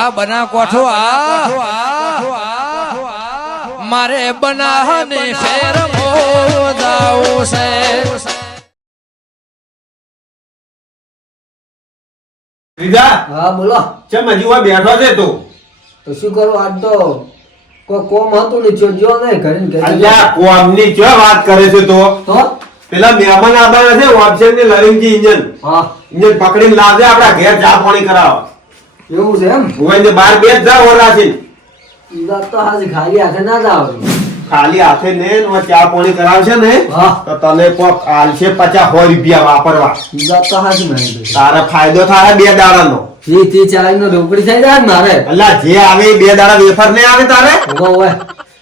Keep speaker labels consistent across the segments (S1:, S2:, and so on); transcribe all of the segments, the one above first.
S1: આ બના કોઠો આ મારે બનાહને શેર મોદાવું છે.
S2: રીધા?
S3: હા બોલો.
S2: ચમ હજી વા બેઠો છે તું?
S3: તો શું કરું? આજ તો કોઈ કોમ હતું ને જો ને ઘરે ને
S2: અલ્યા કોમની જો વાત કરે છે તો?
S3: તો?
S2: પેલા મહેમાન આવવાના છે ઓપ્શન ને લરિંગજી ઇન્જન.
S3: હા.
S2: ઇન્જન પકડીને લાવજે આપડા ઘેર ચા પાણી કરાવો.
S3: એવું છે એમ?
S2: હું ને બાર બે જ જાઓ
S3: ઈ વાત તો હાજી ખાલી હાથે ના જાવ
S2: ખાલી હાથે ને ને ચા પાણી કરાવશે ને તો તને કોક આલશે પચાસ સો રૂપિયા વાપરવા.
S3: ઈ વાત તો હાજી નહીં
S2: તારા ફાયદો થાય બે દાડાનો.
S3: જી તી ચાલી નો ઢોકળી થઈ જાય ને મારે.
S2: અલ્યા જે આવે બે દાડા વેફર ને આવે તારે?
S3: ઊભો હોય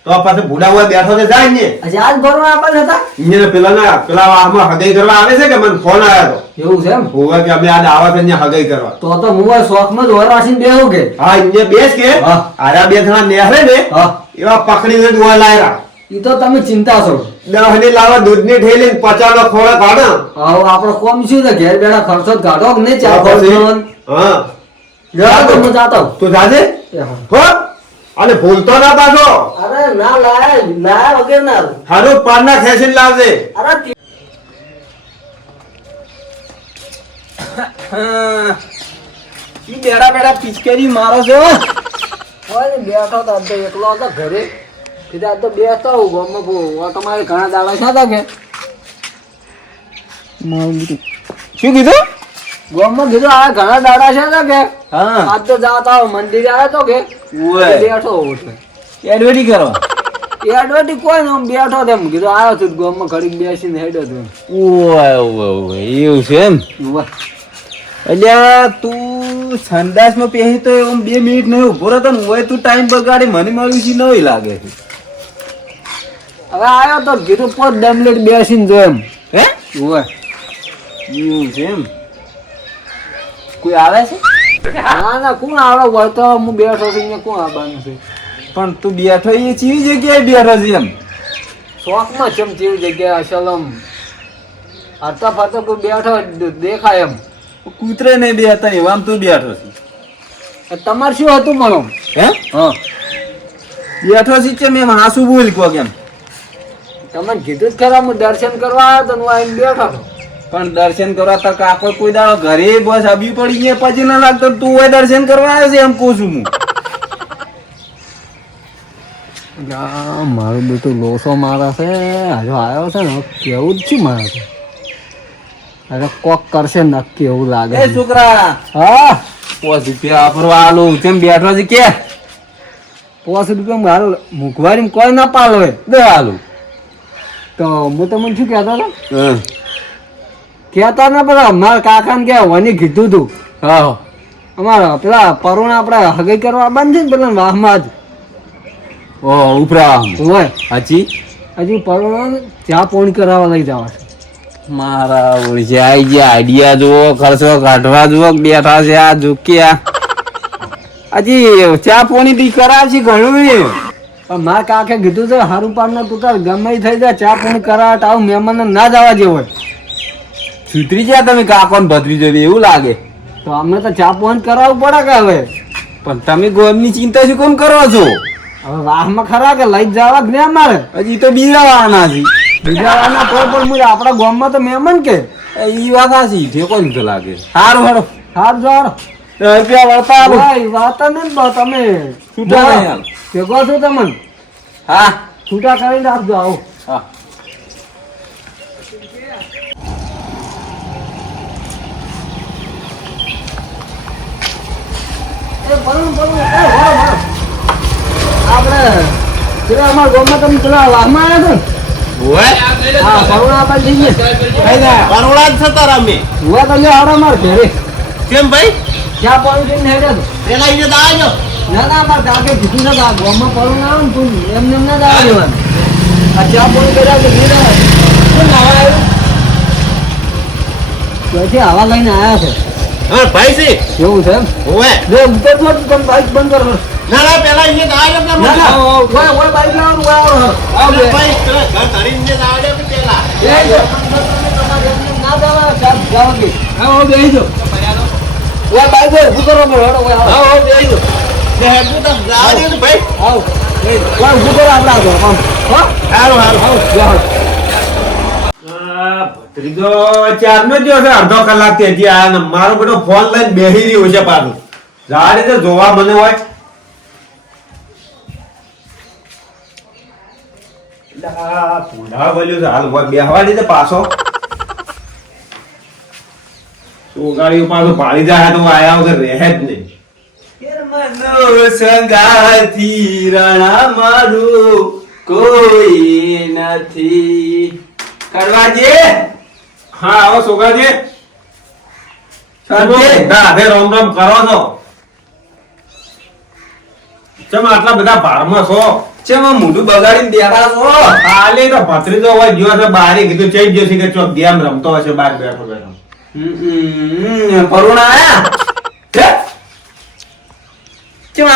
S2: તો પછી ભૂડા હોય બેઠો છે જાય ને.
S3: આજે ભરવા આપવા હતા?
S2: ઇન્જન પેલા ના પેલા આમાં હગાઈ કરવા આવે છે કે મને ફોન આવ્યો
S3: એવું છે એમ?
S2: હોવા કે અમે આજ આવા છે અહીંયા હગાઈ કરવા.
S3: તો તો હું આ શોખમાં જ વર વાસીને બેહું કે?
S2: હા ઇન્જે બેસ કે.
S3: હા.
S2: આરા બે જણા નેહરે ને
S3: હા.
S2: એવા પકડીને દુઆ લાયરા.
S3: ઈ તો તમે ચિંતા છો.
S2: દહની લાવા દૂધની ઠેલી ને પચાનો ખોળે કાઢો.
S3: આવો આપણો કોમ શું છે? ઘેર બેઠા ખર્ચો કાઢો નહીં? ચા ખર્ચો
S2: હા.
S3: જરા તો હું જાતો.
S2: તું જાજે?
S3: હા.
S2: અને ભૂલતો ના પાછો.
S3: અરે ના લાય લાય વગર ના. લાય.
S2: પાન ના ખેંચીને લાવજે.
S3: અરે
S4: ઈ બેડા બેડા પિચકેરી મારો છો?
S3: ઓય બેઠો તો તો એકલો હતો ઘરે. કીધા આજ તો બેસતો હું ગામમાં બહુ ઓટો મારી ઘણા દાડા છે તા કે.
S4: શું કીધું?
S3: ગામમાં કીધું આ ઘણા દાડા છે ને કે
S4: હા.
S3: આજ તો જાતા મંદિરે આવ્યો તો કે. બેઠો ઉઠે
S4: એડવેટી કરો.
S3: એડવેટી કોઈ ને બેઠો તેમ કીધું આવ્યો છું ગામમાં ઘડીક બેસીને હેડ્યો તું.
S4: ઓય ઓય એવું છે એમ. અલ્યા તું સંદાસમાં પહેરી તો એમ બે મિનિટ નહીં ઊભો રહેતો ને હોય તું ટાઈમ બગાડી મને મળ્યું છે નહીં લાગે છે.
S3: હવે આવ્યો તો કીધું પોત દસ લેટ બેસીને જો એમ.
S4: હે?
S3: ઓય
S4: એવું છે એમ? કોઈ આવે છે?
S3: ના ના કોણ આવડે હોય તો હું બેઠો છું અહીંયા કોણ આવવાનું છે?
S4: પણ તું બેઠો એ ચીવી જગ્યાએ બેઠો છે એમ.
S3: શોખમાં એમ જેવી જગ્યાએ અસલ આમ હરતા ફરતા કોઈ બેઠો દેખાય એમ.
S4: કૂતરે નહીં બેઠા એવા તું બેઠો છે.
S3: તમારે શું હતું મળો
S4: હે?
S3: હા.
S4: બેઠો છે કેમ એમ? હાસુ બોલ કો કેમ
S3: તમને કીધું જ ખરા હું દર્શન કરવા આવ્યો તો હું આવીને બેઠો હતો
S4: પણ દર્શન કરવા તો કાકો કોઈ દાડો ઘરે બસ અભી પડી ગયા પછી ના લાગતો તું હોય દર્શન કરવા આવ્યો છે એમ કહું છું હું.
S3: મારું બેટું લોસો મારા છે હજુ આવ્યો છે ને કેવું જ છું મારે છે. અરે કોક કરશે નક્કી એવું લાગે
S4: એ છોકરા
S3: હા?
S4: પોસ રૂપિયા વાપરવા આલું કેમ બેઠો છે કે?
S3: પોસ રૂપિયા મારે મુખવારી કોઈ ના પાલો
S4: દે આલું.
S3: તો હું તમને શું કહેતો હતો? કહેતા ના પણ અમારા કાકાને કે વની કીધું તું.
S4: હા
S3: અમારા પેલા પરુણ આપણે હગઈ કરવા બંધ છે ને પેલા વાહમાં જ.
S4: ઓ ઉપરા
S3: હોય.
S4: હાજી
S3: હજી પરુણ ચા પોણી કરાવવા લઈ જવા
S4: મારા ઓળખી આઈ ગયા આઈડિયા જુઓ ખર્ચો કાઢવા જુઓ બેઠા છે આ ઝુક્યા હજી ચા પોણી બી કરાવશે ઘણું.
S3: પણ મારા કાકે કીધું છે હારું પાડના તું તાર ગમે થઈ જાય ચા પોણી કરાવટ આવું મહેમાનને ના જવા જેવો હોય.
S4: સુધરી ગયા તમે કાકો ને જોડી એવું લાગે.
S3: તો અમને તો ચા પોણી કરાવવું પડે કે હવે?
S4: પણ તમે ગોમની ચિંતા શું કેમ કરો છો?
S3: હવે વાહમાં ખરા કે લઈ જવા જ ને અમારે?
S4: હજી તો બીજાવાના છે.
S3: બીજા તો પણ મુજબ આપણા ગામમાં તો મહેમાન કે?
S4: ઈ વાત હાચી ઠેકો નહીં તો લાગે. સારું હારો.
S3: સારું જોડ
S4: રૂપિયા વળતા.
S3: ભાઈ વાત તો તમે.
S4: છૂટા નહીં
S3: છો તમને?
S4: હા.
S3: છૂટા કરી રાખજો આવો.
S4: હા
S3: એ ભલું ભલું એ વાહ વાહ આપણે પેલા અમારા ગામમાં તમે પેલા વાહમાં આવ્યા છો હા ભલું આપણે જઈએ.
S2: બરોડા જ થતા રમે.
S3: હુવા તો લ્યો હારો માર ઘરે.
S2: કેમ ભાઈ?
S3: પાણી પીને હેડ્યો તો.
S2: પેલા તો આવજો
S3: ના ના આ ગામમાં પડું ના આવે તું એમને એમ ના દેવાનું આ ચા પાણી કર્યા તો ઘેર. શું નાવા આવ્યું? ત્યાંથી આવા લઈને આવ્યા છે.
S2: હા ભાઈ છે
S3: એવું છે એમ?
S2: હોવે.
S3: જો ઉપર તો તમે બાઈક બંધ કરો
S2: ના ના પેલા અહીંયા તો આવજો
S3: ના ના ઓય ઓય બાઈક લાવો ઓય આવો આવો
S2: ભાઈ પેલા ઘર ધરીને જ આવજો પેલા.
S3: એ જો. ના જવા જાવ જાવ કે આવો બેહી જો ઓય બાઈક ઓય ઉભું કરો ઓય આવો.
S2: હા બેહી
S3: કોઈ ઊભું કરો આપણે આગળ આમ. હો?
S2: સારું હારું. ભત્રીજો ચારનો જ થયો છે અડધો કલાકથી હજી આયા ને મારો બેટો ફોન લઈને બેહી રહ્યો છે પાછું. જાડે તો જોવા મને હોય. એટલે આ છે હાલ હોય બેહવા દે પાછો. સોગાડીઓ પાછું પાડી જાય તો આયા વગર રહે જ નહીં.
S4: સંગાથી રણા મારું કોઈ નથી. કરવાજે
S2: હા આવો સોગાજી
S4: શાંતિ?
S2: રોમ રોમ કરો છો. ચમ આટલા બધા ભારમાં છો?
S4: ચેમ આમ મોઢું બગાડીને બેઠા છો?
S2: કાલે તો ભત્રીજો હોય ગયો છે બહાર કીધું ચઈ ગયો છે કે ચોક ગેમ રમતો હશે બહાર બેઠો બેઠો.
S4: હે?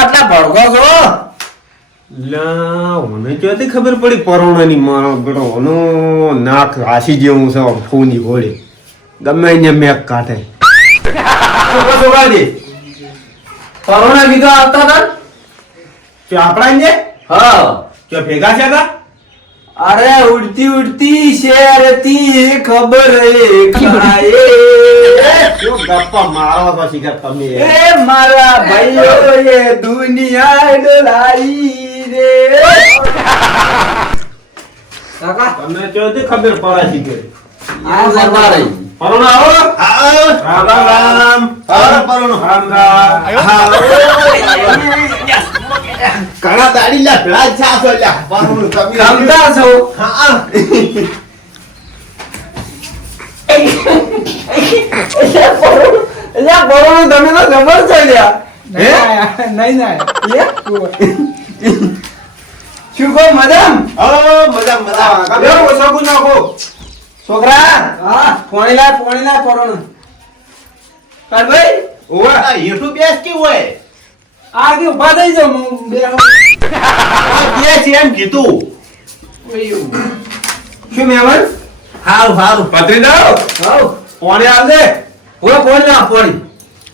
S4: આટલા ભડકો છો?
S2: લા મને ક્યાંથી ખબર પડી પરોણાની મારો બેટો ઓનો નાક હાસી જેવું છે ફૂની ઘોડી ગમે એને મેક કાઢે.
S4: પરોણા પરુણા આવતા હતા
S2: કે આપણા ને
S4: હા.
S2: કે ભેગા છે કા
S4: અરે ઉડતી ઉડતી શેરતી ખબર
S2: ગપ્પા મારો છો શિખર તમે?
S4: એ મારા ભાઈઓ એ દુનિયા ડોલાઈ. કાકા.
S2: તમને ખબર પડે શિખર
S4: આ સરવા રહી.
S2: પરોણા આવો. રામ રામ. રામ. રામ
S5: ઘણા દાડી લ્યા ભેળા છાસો લ્યા. પાછું તમે.
S4: ગમતા છો?
S5: હા.
S4: એટલે તમે તો જબર છે લ્યા.
S3: નહીં ના
S4: શું કહો મદમ?
S5: હા મજા મજા
S2: બેહો, ઓછો ગુણ નાખો.
S4: છોકરા
S3: હા.
S4: પોણી લા પોણી લા પરોણ કાઢ ભાઈ
S2: ઓવે.
S5: આ હેઠું બેસ કેવું હોય
S3: આ કે ઊભા થઈ જાઓ હું બે
S5: આ બે છે એમ કીધું.
S2: શું મહેમાન?
S5: હારું હારું.
S2: ભત્રીજાઓ,
S4: હાઉ.
S2: પોણી આવજે
S4: ઓય પોણી ના પોણી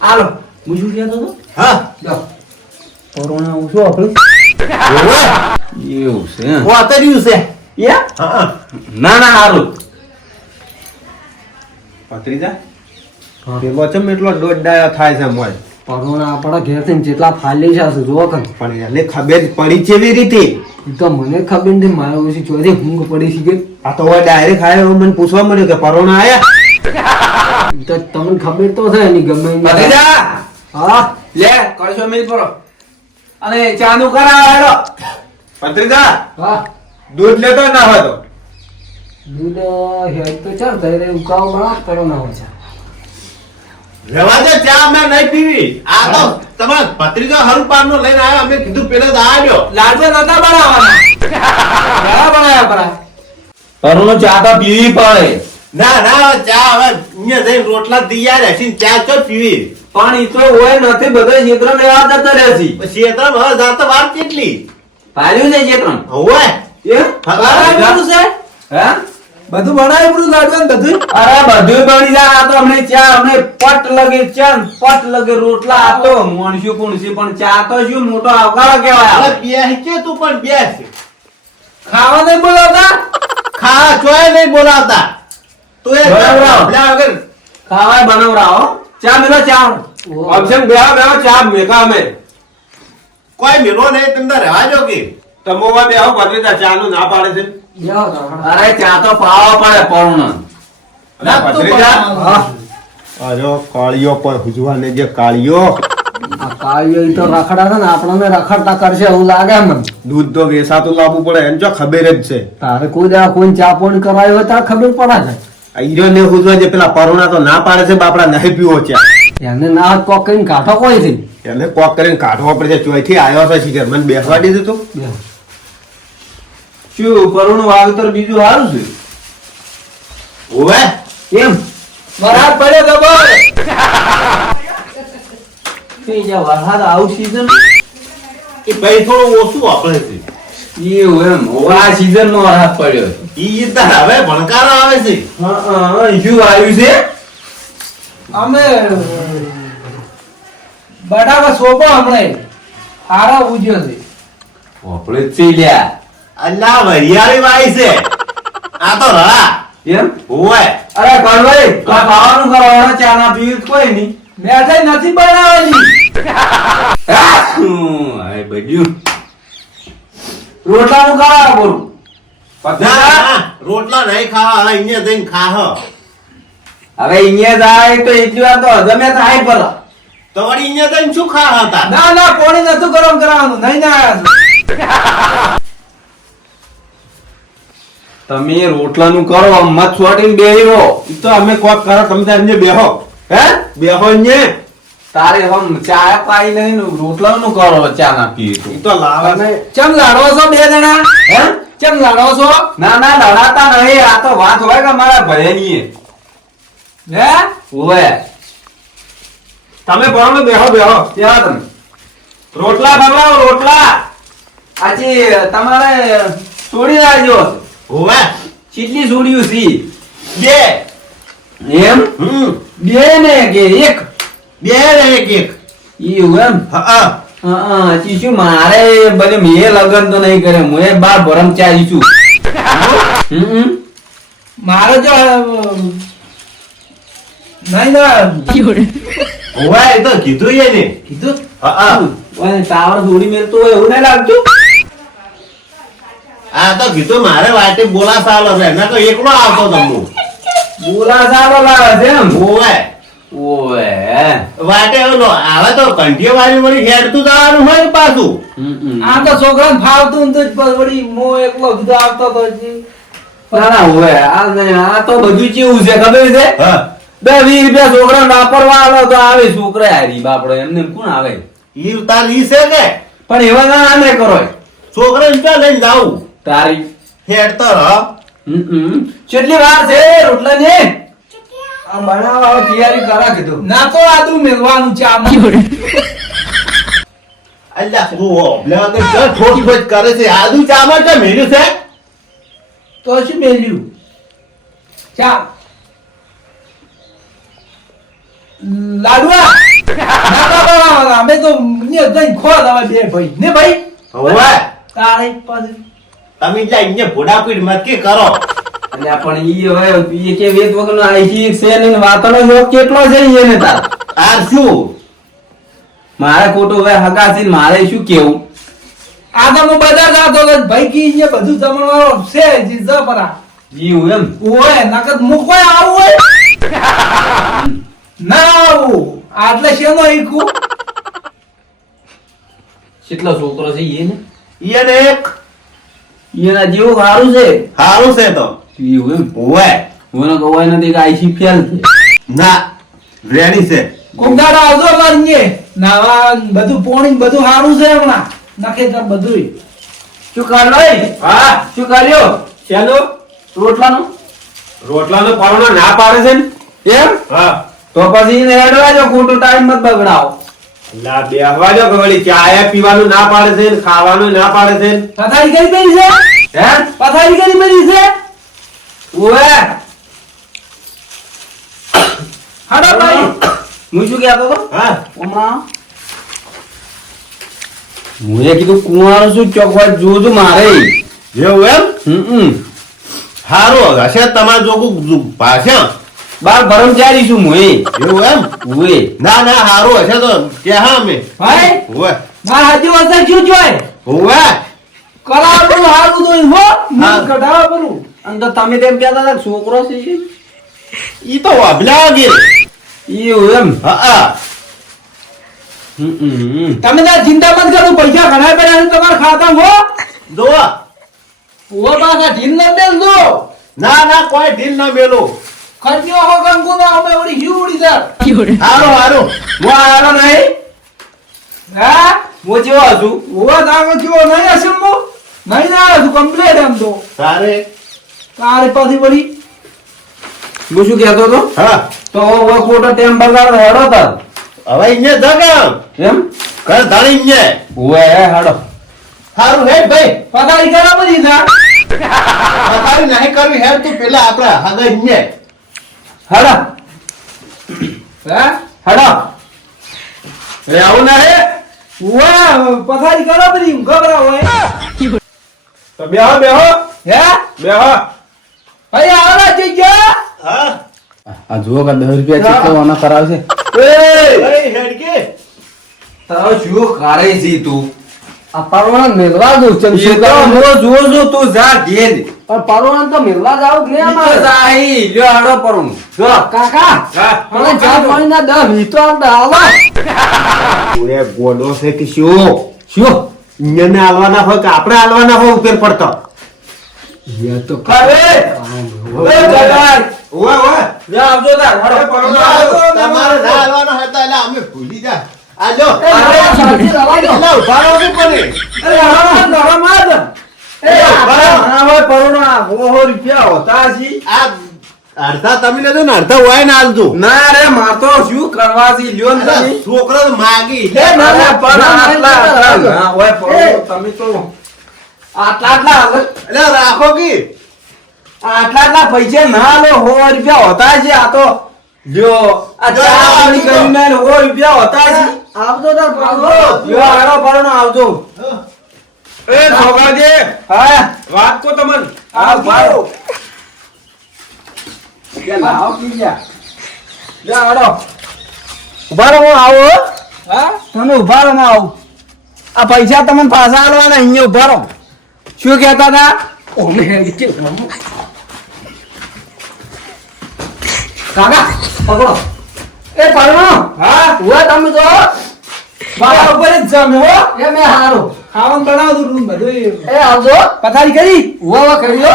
S4: આલો હું શું કહેતો હતો
S5: હા.
S4: કોરોના હું શું આપણે. એવું છે
S5: વાતર્યું છે
S4: યા ના ના હારું
S2: ભત્રીજા પેલો ચમ એટલો દોઢ ડાયો થાય છે મોય
S3: પરોણા આપણા ઘેર જેટલા ફાલી છે જુઓ કન
S2: પણ એને ખબર પડી કેવી રીતે?
S3: તો મને ખબર નથી મારે ઓછી ચોરી ઊંઘ પડી છે કે.
S2: આ તો હવે ડાયરેક્ટ આયો મને પૂછવા મળ્યું કે પરોણા આયા?
S3: તો તમને ખબર તો છે એની ગમે એની. હા?
S4: લે કરશો મિલ પરો અને ચાંદુ કરાવેલો
S2: ભત્રીજા
S3: હા.
S2: દૂધ લેતો ના હોય તો?
S3: દૂધ હેડ તો ચાલ તારે રે ઉકાવ કરો ના હોય છે.
S5: રહેવા દે ચા અમે નહીં પીવી. આ તો તમારા ભત્રીજો હરુપાર નો લઈને આવ્યો અમે કીધું પેલા તો આવ્યો
S4: લાડવા નતા બનાવવાના. બનાવ્યા પરા. પરુનો ચા તો પીવી પડે.
S5: ના ના ચા હવે અહીંયા જઈને રોટલા દિયા હશે ચા તો પીવી.
S4: પણ ઈ તો હોય નથી બધા ક્ષેત્ર લેવા જતા
S5: રહે છે. ક્ષેત્ર હવે જાતો વાર કેટલી?
S4: ભાલ્યું છે ક્ષેત્ર
S5: હોય.
S4: એ બનાવ્યું છે? હે?
S3: બધું બનાવી પૂરું લાડવા ને બધું?
S4: અરે બધું બની જાય આ તો અમને ચા અમને પટ લગે ચા પટ લગે રોટલા આ તો મોણશું પૂણશું પણ ચા તો શું મોટો આવકારો કહેવાય અરે
S5: બેસ કે તું પણ બેસ.
S4: ખાવા નહીં બોલાવતા?
S5: ખાવા ચોય નહીં બોલાવતા. તું એ
S4: બરાબર. ખાવા બનાવરાવો ચા મેલો ચા?
S2: ઓપ્શન બેહો બેહો ચા મેકા અમે.
S5: કોઈ મેલો નહીં તમને રહેવા જો કે.
S2: તમો બેહો ચા નું ના પાડે છે.
S3: તો.
S4: અરે ચા તો પાવા પડે પરુણ.
S2: અલા ભત્રીજા?
S3: હા.
S2: અરે કાળિયો પણ હુજવાને જે કાળિયો
S3: આ કાળીઓ તો રખડા છે ને આપણને રખડતા કરશે એવું લાગે મને
S2: દૂધ તો વેસાતું લાવવું પડે એમ જો ખબર જ છે.
S3: તારે કોઈ કોઈ ચા પણ કરાયો હોય તારે ખબર પડે
S2: આ ઈરો ને હુજવા જે પેલા પરુણા તો ના પાડે છે બાપડા નહીં પીવો છે.
S3: એને ના કોક કરીને કાઢો કોઈ થી
S2: એને કોક કરીને કાઢવો પડશે ચોયથી આવ્યો છે શિખર મને બેસવા દીધું તો.
S4: શું પરુણ વાવતર બીજું સારું છે?
S5: ઓવે.
S4: કેમ વરસાદ પડ્યો જબર કઈ જે વરસાદ આવું સીઝન
S5: એ ભાઈ થોડું ઓછું વાપરે છે.
S4: એવું એમ આ season નો વરસાદ પડ્યો
S5: ઈ તાર હવે ભણકારો આવે છે.
S4: હા હા આવ્યું છે?
S3: અમે બટાકા સોપો હમણે હારા ઉજ્યો છે.
S4: ભોપળે જ
S5: અલ્લા વરિયાળી વાય છે. આ તો રળા
S4: એમ?
S5: ઓય
S4: અરે તો આ ખાવાનું કરો ચા ના પીવું કોઈ નહીં.
S6: મેઠાઈ નથી બનાવવાની
S4: હા હવે બધ્યું રોટલાનું ખાવા બોલું.
S5: ના, ના, રોટલા નહીં ખાવા અહીંયા જઈને ખાહ.
S4: હવે અહીંયા જાય તો એટલી વાર તો હજમે થાય પર
S5: તો વળી અહીંયા જઈને શું ખાહ હતા?
S6: ના ના કોણી નતું ગરમ કરવાનું નહીં ના
S4: તમે રોટલાનું કરો મત છોટીને બેહી રહો
S2: તો અમે કોક કરો તમે ત્યાં બેહો. હે? બેહો અહીંયા
S4: તારે હમ ચા પાઈ લઈને રોટલા નું કરો ચા ના પીએ તો.
S2: તો લાવા. છે.
S6: ચમ લાડો છો બે જણા?
S4: હે?
S6: ચમ લાડો છો?
S4: ના ના લડાતા નહીં. આ તો વાત હોય કે મારા ભયની
S6: હે?
S4: ઓય
S2: તમે ભણો બેહો બેહો.
S4: ત્યાં તમે.
S2: રોટલા બનાવો રોટલા.
S4: આજી તમારે છોડી આવજો
S5: ઓય
S4: કેટલી છોડ્યું સી
S5: બે.
S4: એમ?
S5: હમ.
S4: બે ને કે એક?
S5: બે એક એક.
S4: એવું એમ?
S5: હા
S4: હા. શું મારે બધે મેં લગન તો નહીં કરે હું એ બાર બ્રહ્મચારી છું. હમ
S6: જો નહીં ના
S5: ઓય એ તો કીધું
S6: કીધું?
S5: હા
S4: ઓય, ટાવર મેલતો હોય એવું નહીં લાગતું?
S5: આ તો કીધું મારે વાટે બોલા સાલો છે ના તો એકલો આવતો તમને
S4: બોલા સારો લાવે છે એમ?
S5: ઓય
S4: ઓય
S5: વાટે ઓલો આવે તો કંઠીઓ વાળી વળી હેડતું જવાનું હોય પાછું.
S6: આ તો છોકરાને ફાવતું ને તો જ વળી મો એકલો કીધો આવતો તો
S4: ના ના ઓવે. આ આ તો બધું કેવું છે ખબર છે? બે વીસ રૂપિયા છોકરા વાપરવા આવે તો આવે છોકરા હારી બાપડો એમને એમ કોણ આવે?
S5: ઈ તાર ઈ છે કે?
S4: પણ એવા ના આને કરો.
S5: છોકરાને ક્યાં લઈને જાવું?
S4: તારી
S5: હેડતો રહ
S4: હમ, હમ. કેટલી વાર છે રોટલા ને આ બનાવવા તૈયારી કરા કીધું.
S6: ના તો આદુ મેલવાનું છે આમાં
S5: અલ્યા તું ઓબલા કે જો ઠોઠ ઠોઠ કરે છે આદુ ચામાં કે મેલ્યું છે?
S6: તો શું મેલ્યું? ચા. લાડવા. ના તો બરાબર, અમે તો ને બે ભાઈ. ને ભાઈ? તારે પાછું
S5: તમે ત્યાં અહીંયા ભોડાપીડ મત કરો.
S4: અને પણ ઈ હવે ઈ કે વેત વગરનો આઈસી છે ને વાતનો શોખ કેટલો છે ઈ એને તાર?
S5: તાર શું?
S4: મારે ખોટું હવે હકાસી મારે શું કેવું?
S6: આ તો હું બધા જાતો ભાઈ કી અહીંયા બધું જમણવાળો છે જીજા જ પરા.
S4: જીવ એમ.
S6: ઓય નકદ મુકવાય આવું હોય? ના આવું. આટલે શેનો ઈકુ
S4: કેટલો છોકરો છે ઈ એને?
S5: ઈને એક.
S4: એના જેવું સારું છે.
S5: હારું છે તો.
S4: જીવ એમ
S5: ઓય
S4: મને કહેવાય નથી કે આઈસી ફેલ છે.
S5: ના રેડી છે.
S6: કોમદાડો આવજો મારીએ નાવા બધું પોણી ને બધું સારું છે હમણાં. નખે તો બધું
S4: શું કર્યો હા. શું કર્યો? ચાલો રોટલાનું?
S2: રોટલાનો પાવડો ના પાડે છે ને?
S4: એમ?
S2: હા.
S4: તો પછી એને હેડવા જો ખોટો ટાઈમ મત બગડાવો.
S2: લા બેહવા જો કે વળી ચા પીવાનું ના પાડે છે ને ખાવાનું ના પાડે છે.
S6: પથારી કરી પડી છે?
S4: હે?
S6: પથારી કરી પડી છે?
S4: ઓએ
S6: હાડો ભાઈ.
S4: હું શું કહેતો હતો
S5: હા.
S4: હમણાં હું એ કીધું કુંવારો શું ચોકવાટ જોજો મારે?
S5: એવું એમ?
S4: હમ
S5: હારું હશે તમારે જોગું ભાષા
S4: બાર ભરમચારી છું હું એ.
S5: એવું એમ?
S4: ઓએ
S5: ના ના હારું હશે તો કે હા અમે.
S6: ભાઈ માર હાજી વસે શું જોય કરાવડું હારું તો હો
S5: હા.
S6: કઢાવા પરું
S4: અને તો તમે તેમ કહેતા હતા છોકરો છે ઈ?
S5: ઈ તો વાભલા ગીર
S4: એવું એમ?
S5: હા હા.
S4: હમ, હમ, હમ.
S6: તમે તાર ચિંતા મત કરો પૈસા ઘણા પડ્યા છે તમારા ખાતા હો.
S5: જો
S6: ઓ પાછા ઢીલ ન
S5: ના ના કોઈ ઢીલ ના મેલો.
S6: ખર્ચ્યો હો ગંગુ ના અમે ઓડી હી ઉડી જાર
S5: હારો હારું.
S4: હું હારો નહીં.
S6: હા?
S4: હું જેવો હતું
S6: ઓ તાકો જેવો નહીં હશે મો? નહીં ના તું કમ્પ્લેટ એમ તો.
S5: તારે?
S6: તારે પાછી વળી.
S4: હું શું કહેતો હતો?
S5: હા.
S4: તો હવે ખોટો ટેમ બગાડ હેડો તાર.
S5: હવે અહીંયા જગામ
S4: એમ?
S5: કર ધાણી અહીંયા
S4: ઓએ હેડો.
S5: સારું હે ભાઈ.
S6: પથારી કરા બધી જા.
S5: તારી નહીં કરવી હેડ તું પેલા આપણે હગા અહીંયા
S4: હેડો.
S6: હે?
S4: હેડો. એ આવું ના હે.
S3: વાહ પથારી કરો બધી હોય.
S2: તો બેહો બેહો
S3: હે?
S2: બેહો
S3: ભાઈ આવડા જઈ ગયા.
S5: હા?
S4: આ જુઓ કે દસ રૂપિયા ચૂકવવાના કરાવશે
S5: એ. હેડકે.
S4: તારો જુઓ કાઢે છે તું.
S3: આ પરવાના મેલવા દઉં ચમ
S4: એ તો હું જોઉં જો તું જા ઘેર
S3: પણ પરવાના તો મેલવા જાવ કે
S4: તો
S3: અમારે?
S4: જાહી, લ્યો હાડો પરણું. જો.
S3: કાકા
S2: હા.
S3: મને ચા પાણી ના દસ મીઠો આવતા આવો.
S2: ઓરે ગોડો છે કે શું?
S3: શું?
S2: ઇન્ડિયનને આલવાના હોય કે આપણે આલવાના હોય ઉપર પડતો.
S3: તો
S4: આવજો તાર,
S5: તમારે ના હતો એટલે અમે ભૂલી જા. આ જો
S3: એ મારા સાથી રવા દો.
S5: એટલે ઊભા રહો છો
S4: અરે હાડો, દોડો માર. એ હાડો, હવે પરણું આ ઓહો રૂપિયા હોતા.
S5: આ અડધા તમે લેજો ને અડધા હોય ને હાલજો
S4: ના રે માર તો શું કરવા છે લ્યો ને તમે.
S5: છોકરો તો માગી.
S3: હે ના, ના,
S4: પણ આટલા આટલા
S3: ના,
S4: હોય તમે તો આટલા આટલા
S5: એટલે રાખો કી.
S4: આટલા આટલા પૈસે ના લો હો રૂપિયા હોતા છે આ તો. લ્યો આ
S5: જો,
S4: ચા પાણી
S5: આવજો.
S4: કરીને હો રૂપિયા હોતા છે.
S3: આવજો તાર પાડો.
S4: લ્યો આડો પરણો આવજો.
S2: એ છોકરાજી
S4: હા.
S2: વાત કો તમને.
S4: આ ભાઈ કે લાવ કી ગયા લ્યો હાડો ઊભા રહો આવો હા. તમે ઊભા રહો આવું. આ પૈસા તમને પાછા આલવાના અહીંયા ઊભા રહો. શું કહેતા હતા?
S3: ઓમે હેડી કે કાકા પકડો. એ પરણો.
S2: હા?
S3: ઉવા તમે તો
S2: મારા ઉપર જ
S3: એ મેં હારો.
S2: ખાવાનું બનાવ રૂમ બધું
S3: એ આવજો.
S2: પથારી કરી?
S3: ઉવા કરી લો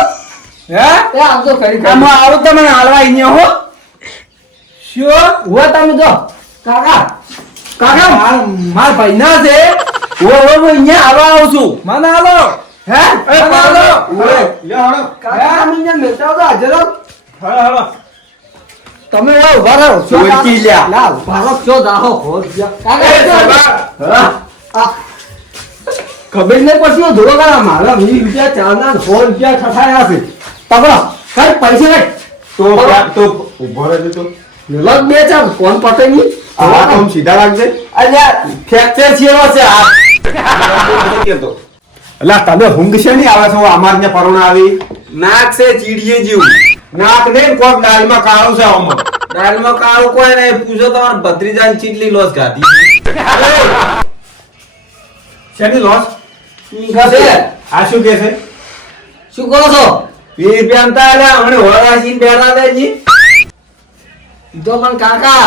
S4: આવું હાલવા અહીંયા હો.
S2: શું
S3: તમે તો કાકા.
S2: કાકા માર માર ભાઈ ના છે.
S4: ઓ ઓ હું અહીંયા હાલવા આવું છું.
S2: મને હાલો.
S3: હે?
S2: એ પાડો
S4: ઉવે.
S2: લ્યો હાલો.
S3: કાકા તમે અહીંયા મેલતા તો હાજર
S2: હાલો હાલો.
S3: તમે એ ઊભા રહો.
S4: ઓળખી લ્યા.
S3: ના ઊભા રહો. છો દાહો હો કાકા આ. ખબર નહીં પડતી ધોરો કરા મારા વીસ રૂપિયા ચારના સો રૂપિયા ઠઠાયા છે. પકડો કઈ પૈસા લઈ
S2: તો તો ઊભો રહેજો તો.
S3: લગ બે ચાર ફોન પતે નહીં
S2: આ તો સીધા રાખજે.
S4: અલ્યા ફ્રેક્ચર થયેલો છે આ.
S2: અલા તમે હુંગ છે નહીં આવે છો? અમાર ને પરોણા આવી.
S4: નાક છે ચીડીએ જીવ.
S2: નાક ને કોક દાળમાં કાળું છે આમાં.
S4: દાલમાં કાળું કોઈ નહીં. પૂછો તમારા ભત્રીજાની ચીટલી લોસ ખાધી.
S2: શેની લોસ?
S3: છે.
S2: આ શું કે છે?
S3: શું કરો છો?
S4: વીસ રૂપિયા અંતા આલ્યા હમણે હોળાશી બેઠા હતા જી
S3: તો પણ કાકા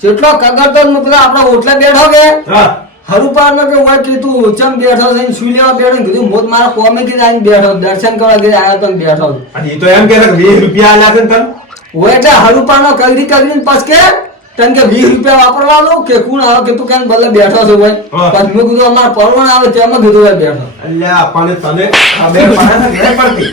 S3: જેટલો કગરતો ને પેલા આપણે ઓટલે બેઠો કે? હરુપાર નો કે હોય કે ચમ બેઠો છે ને લેવા બેઠો કીધું મોત મારા કોમે કીધું આવીને બેઠો દર્શન કરવા કીધું આવ્યો તો બેઠો
S2: અને ઈ તો એમ કે વીસ રૂપિયા આલ્યા છે તને?
S3: હોય એટલે હરુપાર નો કગરી કગરી પછ કે તને કે વીસ રૂપિયા વાપરવાનું કે કોણ આવે કે તું કેમ બદલે બેઠો છો ભાઈ? પણ મેં કીધું અમારે પરવણ આવે તેમાં કીધું બેઠો.
S2: અલ્યા પણ તને ખબર પડતી?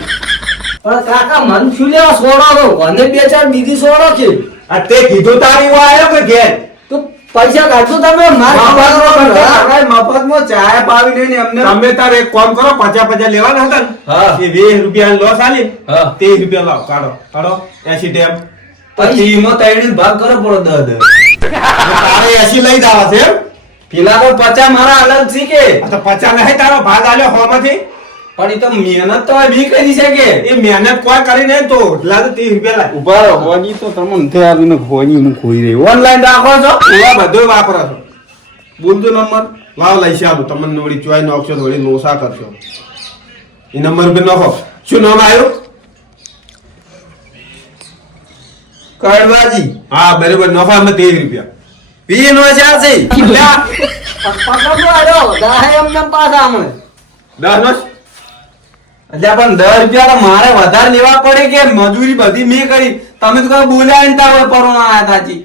S3: પણ કાકા મન શું લેવા સોડો તો મને બે ચાર બીજી સોડો કે
S2: આ તે કીધું તારી વા આવ્યો કે ઘેર?
S3: તો પૈસા કાઢજો તમે? મારા
S4: મફતમાં ચાય પાવી લઈને અમને
S2: તમે તાર એક કામ કરો પચાસ પચાસ લેવાના હતા
S4: હા.
S2: ને એ વીસ રૂપિયા લોસ સાલી
S4: હા.
S2: ત્રીસ રૂપિયા લાવ. કાઢો. કાઢો. એસી ટેમ.
S4: પછી એમાં તૈણી ભાગ કરો પડો દસ
S2: તારે એસી લઈ દાવા છે એમ?
S4: પેલા તો પચા મારા અલગ છે કે.
S2: આ તો પચાસ નહીં તારો ભાગ આલ્યો હોમાંથી.
S4: પણ એ તો મહેનત તો બી કરી શકે
S2: એ મહેનત કોઈ કરી નહીં તો એટલા તો ત્રીસ રૂપિયા લાય.
S4: ઊભા રહો હોની તો તમને નથી આવીને હોની હું ખોઈ રહી ઓનલાઈન રાખો છો?
S2: એવા બધું વાપરો છો. બોલજો નંબર? લાવ લઈ છે આલું તમને વળી ચોઈ નાખશો વળી નોસા કરશો. એ નંબર ઉપર નાખો. શું નામ આવ્યું?
S4: કડવાજી.
S2: હા બરાબર નાખો અમે ત્રીસ રૂપિયા.
S4: પી નો છે.
S2: અલ્યા,
S3: પકડજો આડો દાહે એમને પાછા હમણે.
S2: દસ નો
S4: અલ્યા પણ દસ રૂપિયા તો મારે વધારે લેવા પડે કે મજૂરી બધી મેં કરી. તમે તો કઈ બોલ્યા ને તા હોય પરોણા આયા તાજી.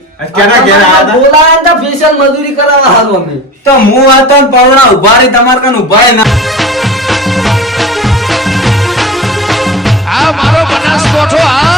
S3: બોલાય ને ફેશિયલ મજૂરી કરાવવા હાલ અમે.
S4: તો હું હતો ને પરોણા ઊભા રહી તમારે કન ઊભા ના.
S1: આ મારો બનાસકોઠો આ